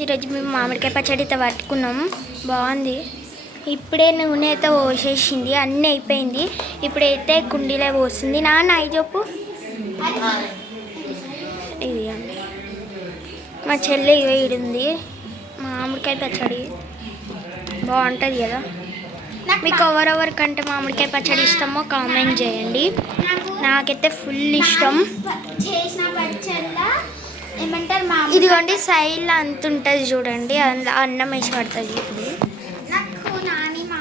ఈరోజు మేము మామిడికాయ పచ్చడి అయితే పట్టుకున్నాం. బాగుంది. ఇప్పుడే నూనె అయితే పోసేసింది. అన్నీ అయిపోయింది. ఇప్పుడైతే కుండీలో పోస్తుంది నాన్న అయి చెప్పు. ఇది అండి మా చెల్లి ఉంది. మామిడికాయ పచ్చడి. బాగుంటుంది కదా. మీకు ఎవరెవరికంటే మామిడికాయ పచ్చడి ఇష్టమో కామెంట్ చేయండి. నాకైతే ఫుల్ ఇష్టం. ఏమంటారు మా ఇదిగోండి సైడ్లో అంత ఉంటుంది చూడండి అన్నం వేసి పడుతుంది ఇప్పుడు. నాకు నాని మా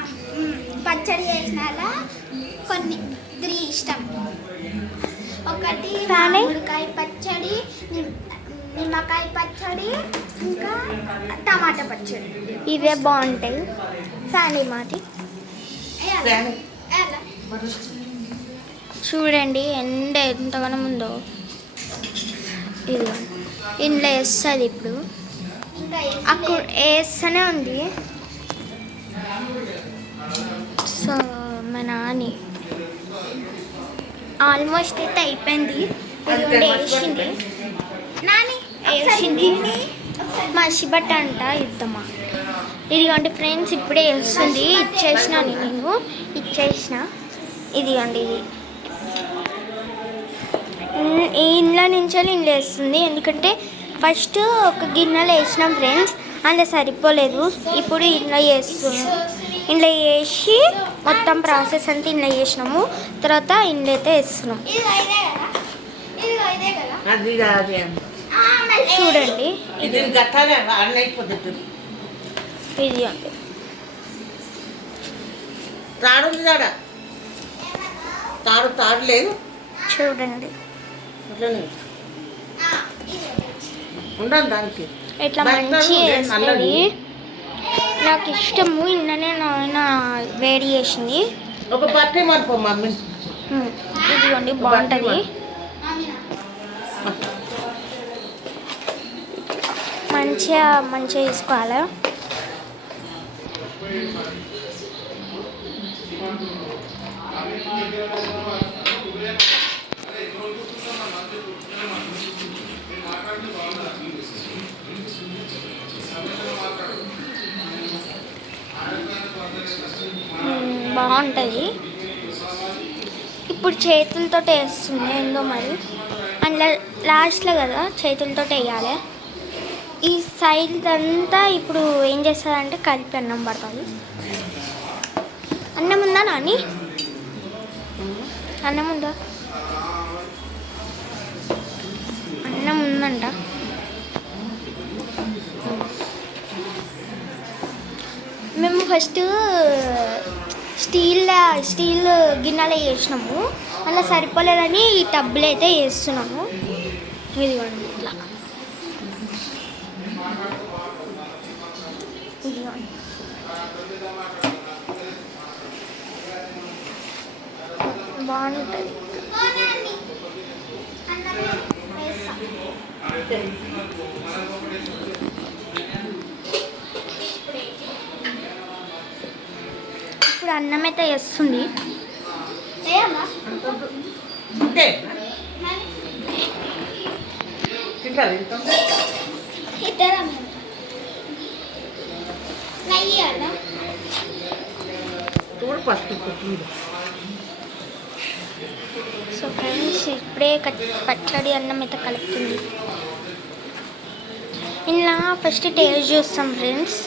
పచ్చడి చేసినాల కొన్ని త్రీ ఇష్టం. ఒకటి? మామిడికాయ పచ్చడి నిమ్- నిమ్మకాయ పచ్చడి ఇంకా టమాటా పచ్చడి. ఇవే బాగుంటాయి. ఫ్యానీ మాది? చూడండి ఎండ ఎంతగానో ఉందో. ఇది ఇంట్లో వేస్తుంది ఇప్పుడు. అక్కడ వేస్తూనే ఉంది. సో మా నాని ఆల్మోస్ట్ అయితే అయిపోయింది. వేసింది. నాని వేసింది. ఒకసారి మసిబట్ట అంట ఇద్దామా? ఇదిగోండి ఫ్రెండ్స్ ఇప్పుడే వేస్తుంది. ఇచ్చేసిన నేను ఇచ్చేసిన. ఇదిగోండి ఇది. ఈ ఇంట్లో నుంచి ఇంట్లో వేస్తుంది ఎందుకంటే ఫస్ట్ ఒక గిన్నెలో వేసినాం ఫ్రెండ్స్ అందులో సరిపోలేదు. ఇప్పుడు ఇంట్లో వేస్తున్నాం ఇంట్లో వేసి మొత్తం ప్రాసెస్ అంతా ఇంట్లో చేసినాము. తర్వాత ఇంట్లో అయితే వేస్తున్నాం. చూడండి. ఇది తాడు? తాడు తాడు లేదు. చూడండి. అట్లనే. దానికి. ఇట్లా మంచి వేస్తుంది. నాకు ఇష్టము ఇన్ననే నాయన వేడి చేసింది. ఒక పట్టే మనపో మమ్మీ ఇదిగోండి బాగుంటుంది. మంచిగా మంచిగా తీసుకోవాలి బాగుంటుంది. ఇప్పుడు చేతులతో వేస్తుంది ఏందో మరి. అండ్ లాస్ట్లో కదా చేతులతో వేయాలి. ఈ సైడ్ అంతా ఇప్పుడు ఏం చేస్తుందంటే కలిపి అన్నం పడుతుంది. అన్నం ఉందా నాని? అన్నం ఉందా? అన్నం ఉందంట. మేము ఫస్ట్ స్టీల్ స్టీల్ గిన్నెలో వేసినాము. అలా సరిపోలేదని ఈ టబ్బులు అయితే వేస్తున్నాము. ఇదిగోండి ఇట్లా. ఇదిగోండి. బాగుంటుంది. వేయాలా? చూడు ఫస్ట్ కొత్తిమీర. సో ఫ్రెండ్స్ ఇప్పుడే పచ్చడి అన్నం అయితే కలుపుతుంది. ఇలా ఫస్ట్ టేస్ట్ చూస్తాం ఫ్రెండ్స్.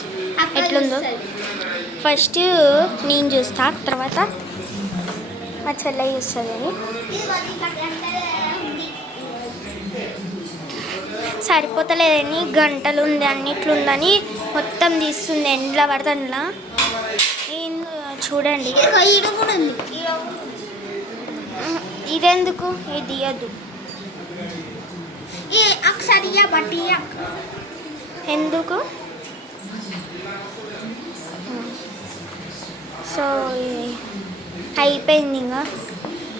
ఎట్లుందో. ఫస్ట్ నేను చూస్తా తర్వాత మా చెల్లె చూస్తుంది అని ఇదిగో ఇక్కడ గంటలు ఉంది. సరిపోతలేదని గంటలు ఉంది అన్నిట్లుందని మొత్తం తీస్తుంది ఎండ్ల పడితే అందులో. ఏందో చూడండి. ఇదెందుకు? ఇది తీయద్దు. ఎందుకు? సో అయిపోయింది ఇంకా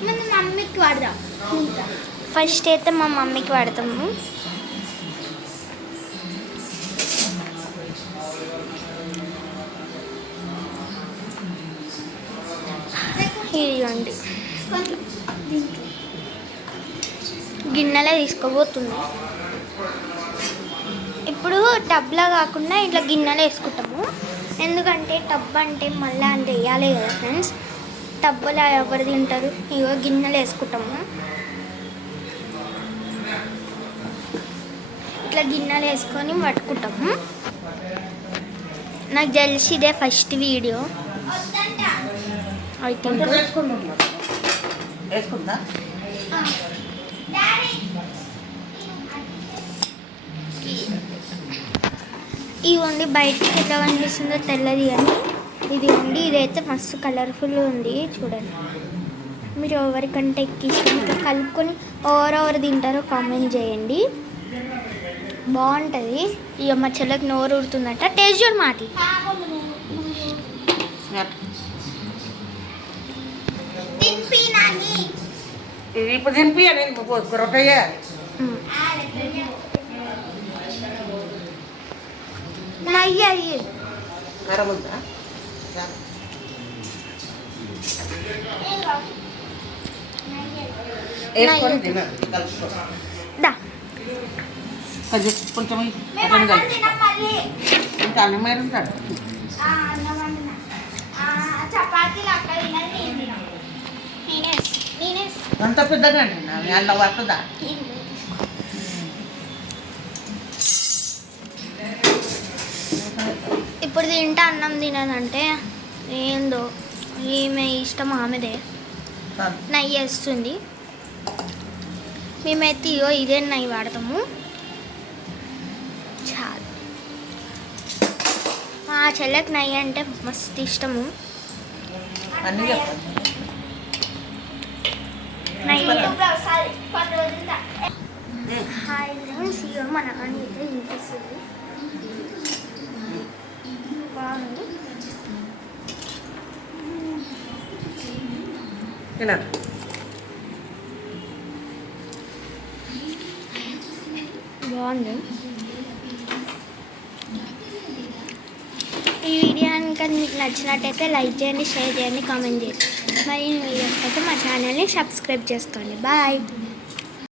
మన మమ్మీకి వాడదాం. ఫస్ట్ అయితే మా మమ్మీకి పడతాము ఇదిగోండి. గిన్నెలే తీసుకోబోతుంది ఇప్పుడు టబ్లో కాకుండా ఇట్లా గిన్నెలు వేసుకుంటాము. ఎందుకంటే టబ్ అంటే మళ్ళీ అంత వేయాలి కదా ఫ్రెండ్స్. టబ్బులో ఎవరు తింటారు? ఇగో గిన్నెలు వేసుకుంటాము. ఇట్లా గిన్నెలు వేసుకొని పట్టుకుంటాము. నాకు తెలిసి ఇదే ఫస్ట్ వీడియో ఐ ఉండి బయటికి ఎట్లా కనిపిస్తుందో తెల్లది కానీ ఇది ఉండి ఇదైతే మస్తు కలర్ఫుల్ ఉంది చూడండి. మీరు ఎవరికంటే ఇట్లా కలుపుకొని ఎవరెవరు తింటారో కామెంట్ చేయండి. బాగుంటుంది. ఇక మా చెల్లెకి నోరు ఉడుతుందట టేస్ట్ చూడు మాటి. తినిపి నాని. ఇది ఇప్పుడు తినిపి నేను రొట్టె చేయాలి మ్మ్. అయ్యి ఖరాబ్ ఉందా కొంచెం కొంచెం ఇయ్యి. మేము అతను అన్నం కలిపి ఇంకా అన్నమైన ఉంటాడు ఇప్పుడు తింటే అన్నం తినదంటే ఏందో ఈమె ఇష్టం ఆమెదే. నెయ్యి వేస్తుంది. మేమైతే ఇగో ఇదే నెయ్యి వాడతాము. చాలు. మా చెల్లెకి నెయ్యి అంటే మస్తు ఇష్టము. హాయ్ ఫ్రెండ్స్ ఇగో మా నాన్న అయితే వినిపిస్తుంది. బాగుంది. తినాలి బాగుంది. ఈ వీడియో కనుక మీకు నచ్చినట్టయితే లైక్ చేయండి షేర్ చేయండి కామెంట్ చేయండి. మరి వీడియోస్ కోసం మా ఛానల్ని సబ్స్క్రైబ్ చేసుకోండి. బాయ్.